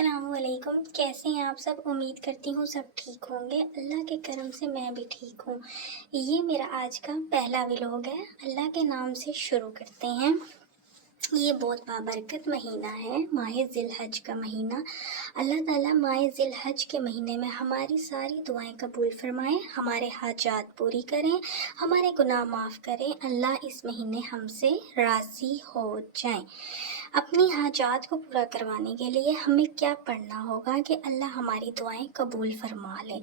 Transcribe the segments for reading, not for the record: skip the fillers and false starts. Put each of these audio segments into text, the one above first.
السلام علیکم، کیسے ہیں آپ سب؟ امید کرتی ہوں سب ٹھیک ہوں گے۔ اللہ کے کرم سے میں بھی ٹھیک ہوں۔ یہ میرا آج کا پہلا ولاگ ہے۔ اللہ کے نام سے شروع کرتے ہیں۔ یہ بہت بابرکت مہینہ ہے، ماہ ذی الحج کا مہینہ۔ اللہ تعالیٰ ماہ ذی الحج کے مہینے میں ہماری ساری دعائیں قبول فرمائیں، ہمارے حاجات پوری کریں، ہمارے گناہ معاف کریں۔ اللہ اس مہینے ہم سے راضی ہو جائیں۔ اپنی حاجات کو پورا کروانے کے لیے ہمیں کیا پڑھنا ہوگا کہ اللہ ہماری دعائیں قبول فرما لے؟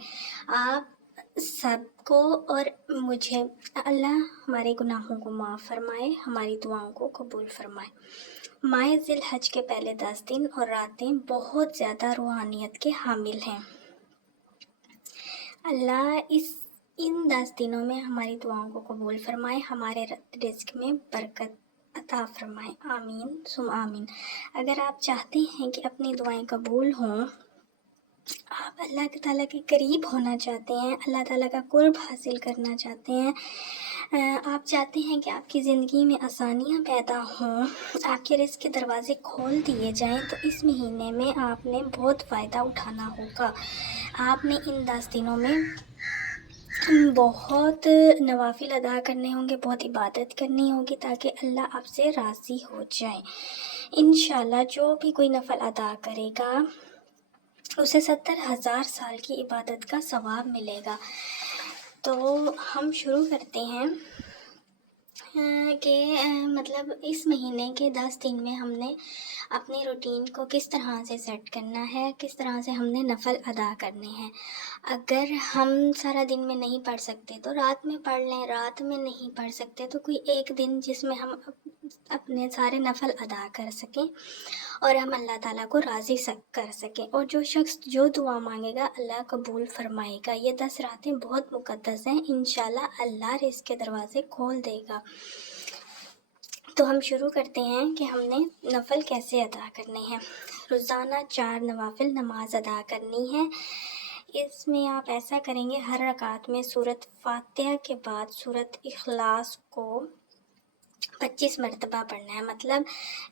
آپ سب کو اور مجھے اللہ ہمارے گناہوں کو معاف فرمائے، ہماری دعاؤں کو قبول فرمائے۔ ماہ ذی الحج کے پہلے 10 دن اور راتیں بہت زیادہ روحانیت کے حامل ہیں۔ اللہ ان 10 دنوں میں ہماری دعاؤں کو قبول فرمائے، ہمارے رزق میں برکت عطا فرمائے۔ آمین ثم آمین۔ اگر آپ چاہتے ہیں کہ اپنی دعائیں قبول ہوں، آپ اللہ تعالیٰ کے قریب ہونا چاہتے ہیں، اللہ تعالیٰ کا قرب حاصل کرنا چاہتے ہیں، آپ چاہتے ہیں کہ آپ کی زندگی میں آسانیاں پیدا ہوں، آپ کے رزق کے دروازے کھول دیے جائیں، تو اس مہینے میں آپ نے بہت فائدہ اٹھانا ہوگا۔ آپ نے ان 10 دنوں میں بہت نوافل ادا کرنے ہوں گے، بہت عبادت کرنی ہوگی تاکہ اللہ آپ سے راضی ہو جائے۔ انشاءاللہ جو بھی کوئی نفل ادا کرے گا اسے 70,000 سال کی عبادت کا ثواب ملے گا۔ تو ہم شروع کرتے ہیں کہ مطلب اس مہینے کے 10 دن میں ہم نے اپنی روٹین کو کس طرح سے سیٹ کرنا ہے، کس طرح سے ہم نے نفل ادا کرنے ہیں۔ اگر ہم سارا دن میں نہیں پڑھ سکتے تو رات میں پڑھ لیں، رات میں نہیں پڑھ سکتے تو کوئی ایک دن جس میں ہم اپنے سارے نفل ادا کر سکیں اور ہم اللہ تعالیٰ کو راضی کر سکیں، اور جو شخص جو دعا مانگے گا اللہ قبول فرمائے گا۔ یہ 10 راتیں بہت مقدس ہیں، انشاءاللہ اللہ رزق کے دروازے کھول دے گا۔ تو ہم شروع کرتے ہیں کہ ہم نے نفل کیسے ادا کرنے ہیں۔ روزانہ 4 نوافل نماز ادا کرنی ہے۔ اس میں آپ ایسا کریں گے، ہر رکعت میں سورۃ فاتحہ کے بعد سورۃ اخلاص کو 25 مرتبہ پڑھنا ہے۔ مطلب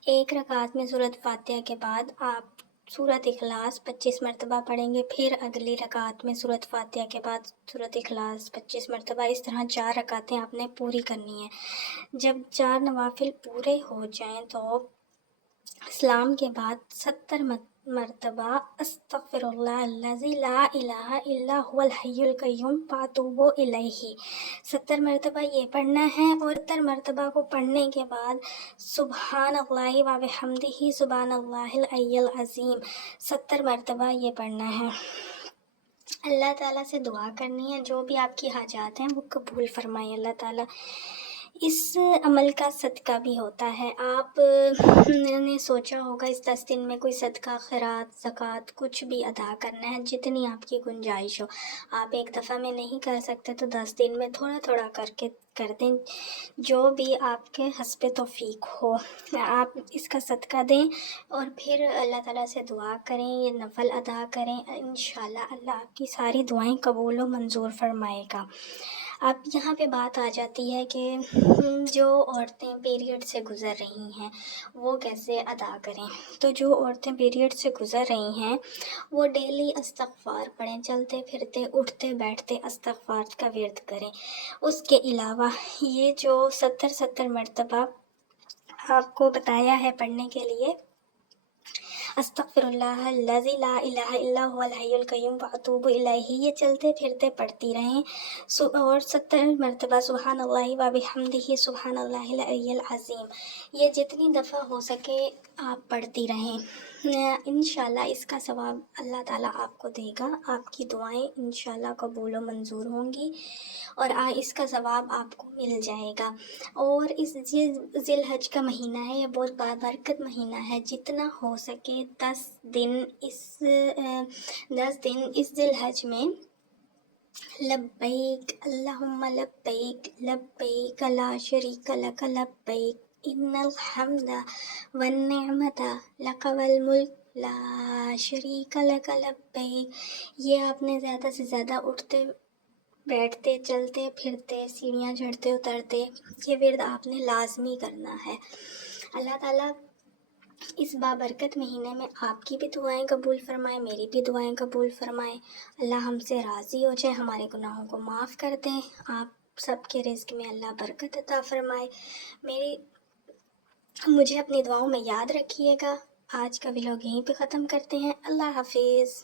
ایک رکعت میں سورۃ فاتحہ کے بعد آپ سورۃ اخلاص 25 مرتبہ پڑھیں گے، پھر اگلی رکعت میں سورۃ فاتحہ کے بعد سورۃ اخلاص 25 مرتبہ، اس طرح 4 رکعتیں آپ نے پوری کرنی ہیں۔ جب 4 نوافل پورے ہو جائیں تو اسلام کے بعد 70 مرتبہ استغفر اللہ الذی لا الہ الا هو الحی القیوم واتوب الیہ 70 مرتبہ یہ پڑھنا ہے، اور 70 مرتبہ کو پڑھنے کے بعد سبحان اللہ و بحمدہ سبحان اللہ العلی العظیم 70 مرتبہ یہ پڑھنا ہے۔ اللہ تعالیٰ سے دعا کرنی ہے، جو بھی آپ کی حاجات ہیں وہ قبول فرمائے اللہ تعالیٰ۔ اس عمل کا صدقہ بھی ہوتا ہے۔ آپ نے سوچا ہوگا اس 10 دن میں کوئی صدقہ، خیرات، زکوٰۃ کچھ بھی ادا کرنا ہے، جتنی آپ کی گنجائش ہو۔ آپ ایک دفعہ میں نہیں کر سکتے تو 10 دن میں تھوڑا تھوڑا کر کے کر دیں، جو بھی آپ کے حسب توفیق ہو۔ آپ اس کا صدقہ دیں اور پھر اللہ تعالیٰ سے دعا کریں، یہ نفل ادا کریں، انشاءاللہ اللہ آپ کی ساری دعائیں قبول و منظور فرمائے گا۔ اب یہاں پہ بات آ جاتی ہے کہ جو عورتیں پیریڈ سے گزر رہی ہیں وہ کیسے ادا کریں۔ تو جو عورتیں پیریڈ سے گزر رہی ہیں وہ ڈیلی استغفار پڑھیں، چلتے پھرتے اٹھتے بیٹھتے استغفار کا ورد کریں۔ اس کے علاوہ یہ جو 70 مرتبہ آپ کو بتایا ہے پڑھنے کے لیے، استغفر اللہ الذی لا الہ الا هو الحی القیوم واتوب الیہ، یہ چلتے پھرتے پڑھتی رہیں، اور 70 مرتبہ سبحان اللہ و بحمدہ سبحان اللہ العلی العظیم، یہ جتنی دفعہ ہو سکے آپ پڑھتی رہیں۔ انشاءاللہ اس کا ثواب اللہ تعالیٰ آپ کو دے گا، آپ کی دعائیں انشاءاللہ قبول و منظور ہوں گی اور اس کا ثواب آپ کو مل جائے گا۔ اور اس ذی الحج کا مہینہ ہے، یہ بہت بابرکت مہینہ ہے، جتنا ہو سکے 10 دن اس ذی الحج میں لبیک اللہم لبیک لبیک لا شریک لک لبیک ان الحمد والنعمت لک والملک لا شریک لک لبیک، یہ آپ نے زیادہ سے زیادہ اٹھتے بیٹھتے چلتے پھرتے سیڑھیاں چڑھتے اترتے یہ ورد آپ نے لازمی کرنا ہے۔ اللہ تعالیٰ اس بابرکت مہینے میں آپ کی بھی دعائیں قبول فرمائے، میری بھی دعائیں قبول فرمائے، اللہ ہم سے راضی ہو جائے، ہمارے گناہوں کو معاف کر دیں، آپ سب کے رزق میں اللہ برکت عطا فرمائے۔ مجھے اپنی دعاؤں میں یاد رکھیے گا۔ آج کا ولاگ یہیں پہ ختم کرتے ہیں۔ اللہ حافظ۔